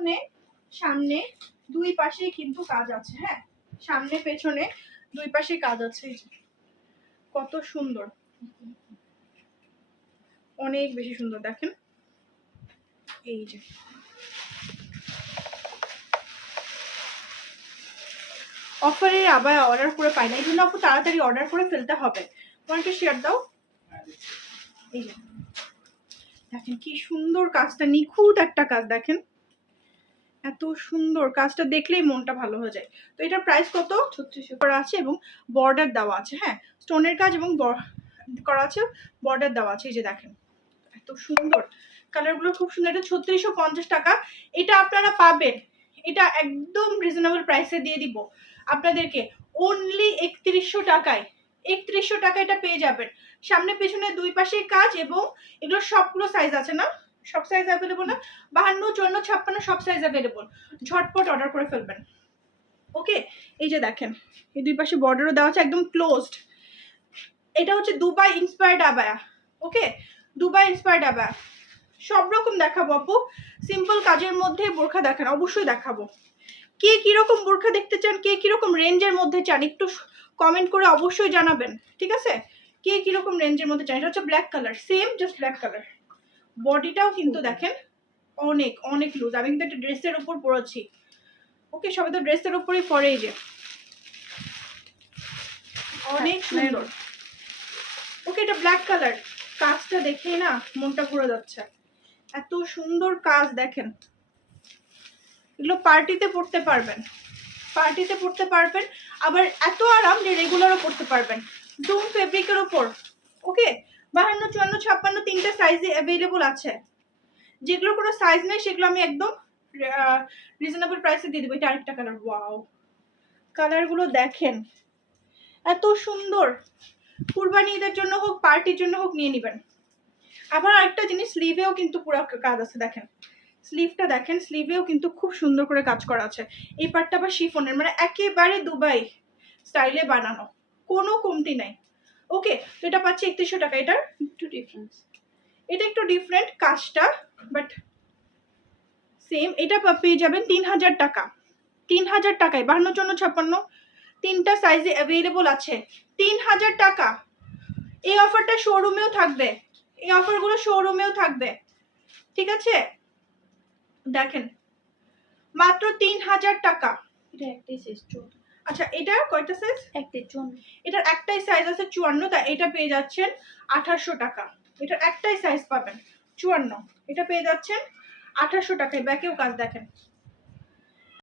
পেছনে সামনে দুই পাশে কিন্তু কাজ আছে হ্যাঁ? সামনে পেছনে দুই পাশে কাজ আছে কত সুন্দর। অনেক বেশি সুন্দর দেখেন। এই যে। অফারে আবার অর্ডার করে পাই না এই জন্য আপু তাড়াতাড়ি অর্ডার করে ফেলতে হবে। তোমাকে শেয়ার দাও। এই যে। দেখেন কি সুন্দর কাজটা নিখুঁত একটা কাজ দেখেন। এত সুন্দর কাজটা দেখলেই মনটা ভালো হয়ে যায়। তো এটার প্রাইস কত? ছত্রিশশো করা আছে এবং বর্ডার দেওয়া আছে হ্যাঁ? স্টোনের কাজ এবং করা আছে বর্ডার দেওয়া আছে, এই যে দেখেন। এত সুন্দর। কালারগুলো খুব সুন্দর। এটা ছত্রিশশো পঞ্চাশ টাকা। এটা আপনারা পাবেন। এটা একদম রিজনেবল প্রাইসে দিয়ে দিব। আপনাদেরকে অনলি একত্রিশশো টাকায়, একত্রিশশো টাকা এটা পেয়ে যাবেন। সামনে পেছনে দুই পাশে কাজ এবং এগুলো সবগুলো সাইজ আছে না? সব সাইজ অ্যাভেলেবল না। বাহান্ন, চুয়ান্ন, ছাপ্পান্ন, সব সাইজ অ্যাভেলেবল ঝটপট অর্ডার করে ফেলবেন। ওকে এই যে দেখেন, এই দুই পাশে বর্ডারও দেওয়া আছে, একদম ক্লোজড এটা হচ্ছে দুবাই ইন্সপায়ার্ড আবায়া। ওকে দুবাই ইন্সপায়ার্ড আবায়া। সব রকম দেখাবো আপু। সিম্পল কাজের মধ্যে বোরখা দেখান, অবশ্যই দেখাবো। কে কীরকম বোরখা দেখতে চান, কে কীরকম রেঞ্জের মধ্যে চান, একটু কমেন্ট করে অবশ্যই জানাবেন। ঠিক আছে? কে কীরকম রেঞ্জের মধ্যে চান, এটা হচ্ছে black colour same just black colour বডিটাও কিন্তু দেখেন অনেক অনেক লুজ আমি কিন্তু একটা ড্রেসের উপর পরেছি। ওকে সবাই তো ড্রেসের উপরেই পরে এই যে। অনেক সুন্দর। ওকে এটা ব্ল্যাক কালার কাজটা দেখেই না মনটা পুরো যাচ্ছে। এত সুন্দর কাজ দেখেন। এগুলো পার্টিতে পড়তে পারবেন। পার্টিতে পড়তে পারবেন। আবার এত আরাম যে রেগুলারও পড়তে পারবেন। ডুম ফেব্রিকের ওপর ওকে বাহান্ন, চুয়ান্ন, ছাপ্পান্ন তিনটে সাইজে অ্যাভেলেবল আছে। যেগুলো কোনো সাইজ নেই, সেগুলো আমি একদম রিজনেবল প্রাইসে দিয়ে দেবো। এটা আরেকটা কালার ওয়াও কালারগুলো দেখেন। এত সুন্দর। কুরবানি ঈদের জন্য হোক পার্টির জন্য হোক, নিয়ে নেবেন। আবার আরেকটা জিনিস স্লিভেও কিন্তু পুরো কাজ আছে, দেখেন। স্লিভটা দেখেন স্লিভেও কিন্তু খুব সুন্দর করে কাজ করা আছে। এই পার্টটা আবার শিফনের মানে একেবারে দুবাই স্টাইলে বানানো। কোনো কমতি নাই। ওকে তো এটা পাচ্ছি একত্রিশশো টাকা। এটার একটু ডিফারেন্স এটা একটু ডিফারেন্ট কাজটা বাট সেম এটা পেয়ে যাবেন তিন হাজার টাকা। তিন হাজার টাকায়, বাহান্ন চন্ন ছাপ্পান্ন, তিনটা সাইজে অ্যাভেলেবল আছে। তিন হাজার টাকা। এই অফারটা শোরুমেও থাকবে। এই অফারগুলো শোরুমেও থাকবে। ঠিক আছে? দেখেন। মাত্র তিন হাজার টাকা। এটা একটাই চুয়ান্ন আচ্ছা এটা কয়টা সাইজ একটাই চুয়ান্ন। এটার একটাই সাইজ আছে চুয়ান্ন তা এটা পেয়ে যাচ্ছেন আঠাশশো টাকা। এটার একটাই সাইজ পাবেন চুয়ান্ন এটা পেয়ে যাচ্ছেন আঠাশশো টাকায় ব্যাকেও কাজ দেখেন।